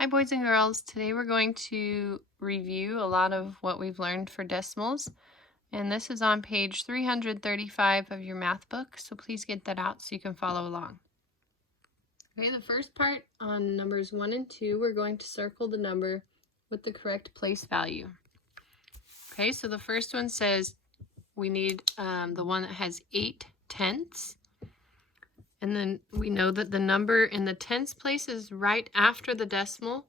Hi boys and girls, today we're going to review a lot of what we've learned for decimals, and this is on page 335 of your math book, so please get that out so you can follow along. Okay, the first part on numbers 1 and 2, we're going to circle the number with the correct place value. Okay, so the first one says we need the one that has 8/10. And then we know that the number in the tens place is right after the decimal.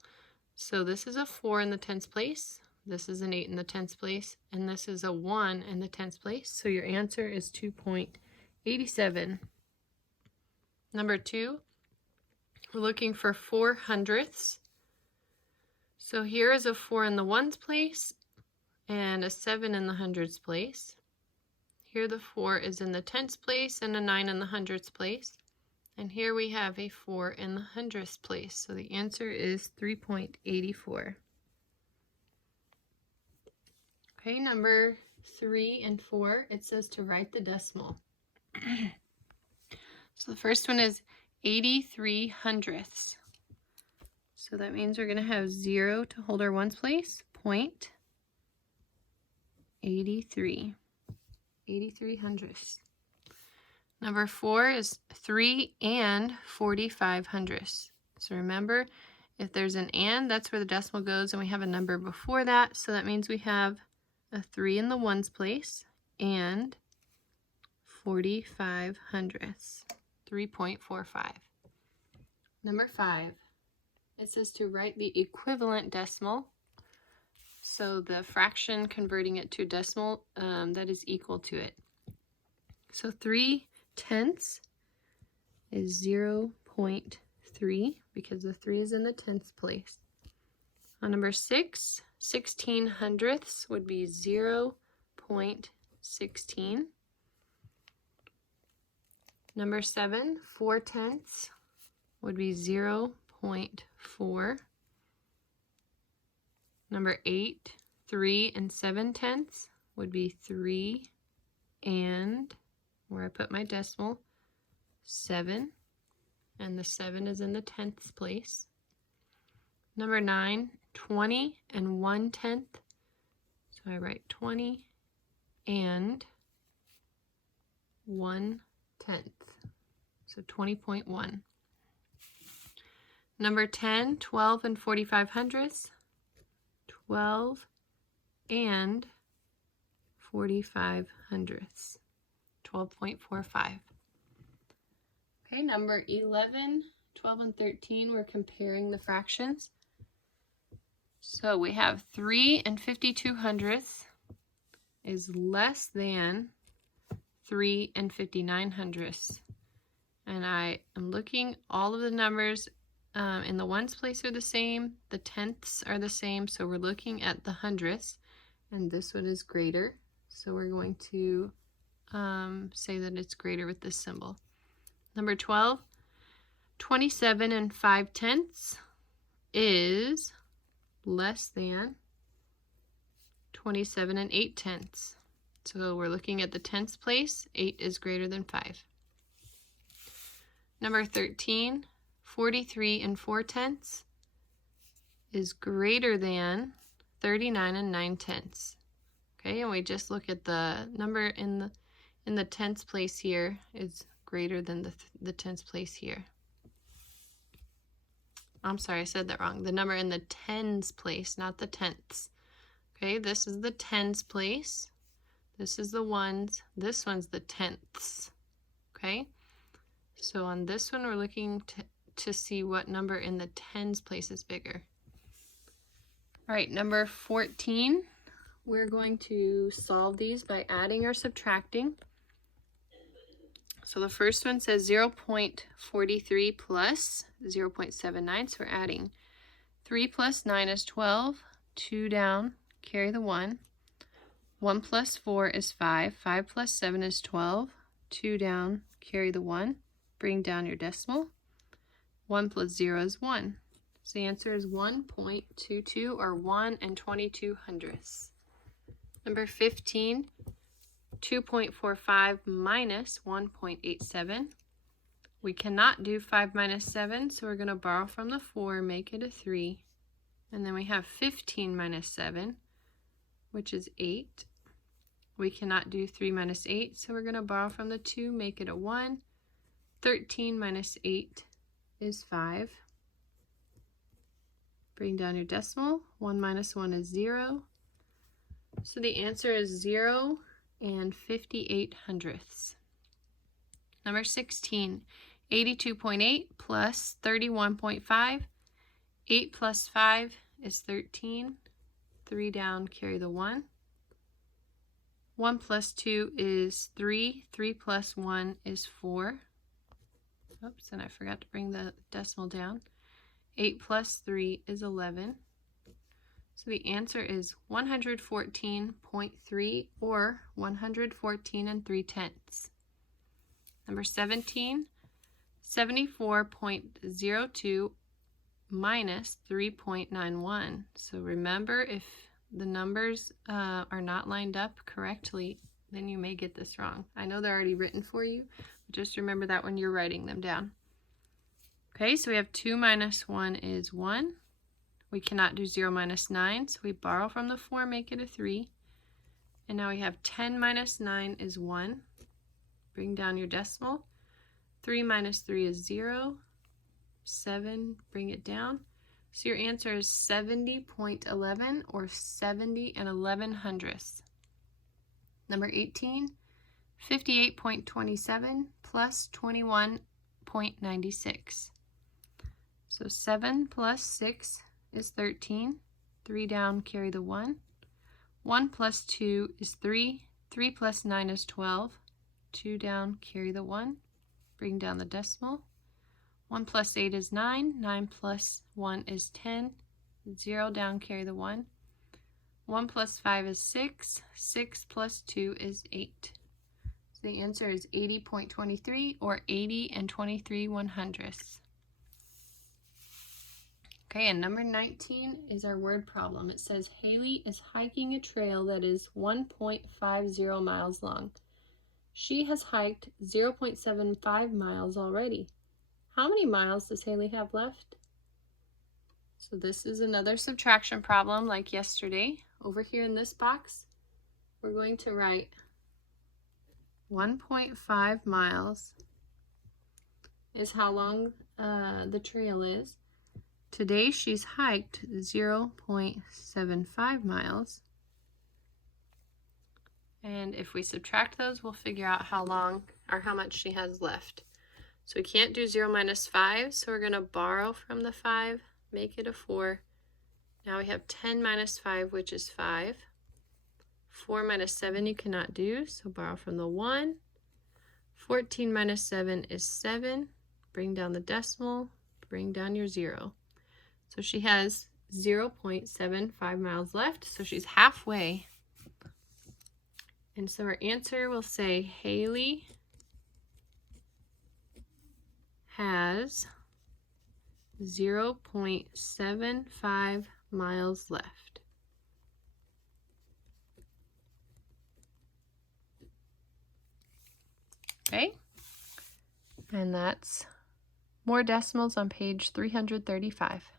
So this is a 4 in the tens place, this is an 8 in the tens place, and this is a 1 in the tens place. So your answer is 2.87. Number 2, we're looking for 4/100ths. So here is a 4 in the ones place and a 7 in the hundreds place. Here the 4 is in the tens place and a 9 in the hundreds place. And here we have a 4 in the hundredths place. So the answer is 3.84. Okay, number 3 and 4, it says to write the decimal. So the first one is 83/100ths. So that means we're going to have 0 to hold our ones place, 0.83. 83/100ths. Number 4 is 3 and 45/100ths. So remember, if there's an and, that's where the decimal goes, and we have a number before that. So that means we have a 3 in the ones place and 45/100ths, 3.45. Number 5, it says to write the equivalent decimal. So the fraction converting it to a decimal that is equal to it. So 3/10 is 0.3 because the 3 is in the tenths place. On number 6, 16/100ths would be 0.16. Number 7, 4/10 would be 0.4. Number 8, 3 and 7/10 would be 3 and, where I put my decimal, 7, and the 7 is in the tenths place. Number 9, 20 and 1/10, so I write 20 and 1/10, so 20.1. Number 10, 12 and 45/100ths, 12 and 45/100ths, 12.45. Okay, number 11, 12, and 13, we're comparing the fractions. So we have 3 and 52/100ths is less than 3 and 59/100ths. And I am looking, all of the numbers in the ones place are the same, the tenths are the same, so we're looking at the hundredths, and this one is greater. So we're going to say that it's greater with this symbol. Number 12, 27 and 5/10 is less than 27 and 8/10. So we're looking at the tenths place, 8 is greater than 5. Number 13, 43 and 4/10 is greater than 39 and 9/10. Okay, and we just look at the number in the tenths place here is greater than the tenths place here. I'm sorry, I said that wrong. The number in the tens place, not the tenths. Okay, this is the tens place. This is the ones. This one's the tenths. Okay, so on this one, we're looking to see what number in the tens place is bigger. All right, number 14. We're going to solve these by adding or subtracting. So the first one says 0.43 plus 0.79, so we're adding. 3 plus 9 is 12, 2 down, carry the 1. 1 plus 4 is 5, 5 plus 7 is 12, 2 down, carry the 1, bring down your decimal. 1 plus 0 is 1. So the answer is 1.22, or 1 and 22/100ths. Number 15, 2.45 minus 1.87. We cannot do 5 minus 7, so we're going to borrow from the 4, make it a 3. And then we have 15 minus 7, which is 8. We cannot do 3 minus 8, so we're going to borrow from the 2, make it a 1. 13 minus 8 is 5. Bring down your decimal. 1 minus 1 is 0. So the answer is 0 and 58 hundredths. Number 16, 82.8 plus 31.5. 8 plus 5 is 13. 3 down, carry the 1. 1 plus 2 is 3. 3 plus 1 is 4. Oops, and I forgot to bring the decimal down. 8 plus 3 is 11. So the answer is 114.3 or 114 3/10. Number 17, 74.02 minus 3.91. So remember, if the numbers are not lined up correctly, then you may get this wrong. I know they're already written for you, but just remember that when you're writing them down. Okay, so we have 2 minus 1 is 1. We cannot do 0 minus 9, so we borrow from the 4, make it a 3. And now we have 10 minus 9 is 1. Bring down your decimal. 3 minus 3 is 0. 7, bring it down. So your answer is 70.11 or 70 11 hundredths. Number 18, 58.27 plus 21.96. So 7 plus 6 is 13. 3 down, carry the 1. 1 plus 2 is 3. 3 plus 9 is 12. 2 down, carry the 1. Bring down the decimal. 1 plus 8 is 9. 9 plus 1 is 10. 0 down, carry the 1. 1 plus 5 is 6. 6 plus 2 is 8. So the answer is 80.23 or 80 23 1/100ths. Okay, and number 19 is our word problem. It says Haley is hiking a trail that is 1.50 miles long. She has hiked 0.75 miles already. How many miles does Haley have left? So this is another subtraction problem like yesterday. Over here in this box, we're going to write 1.5 miles is how long the trail is. Today she's hiked 0.75 miles. And if we subtract those, we'll figure out how long or how much she has left. So we can't do 0 minus 5, so we're going to borrow from the 5, make it a 4. Now we have 10 minus 5, which is 5. 4 minus 7 you cannot do, so borrow from the 1. 14 minus 7 is 7. Bring down the decimal, bring down your 0. So she has 0.75 miles left, so she's halfway. And so our answer will say Haley has 0.75 miles left. Okay, and that's more decimals on page 335.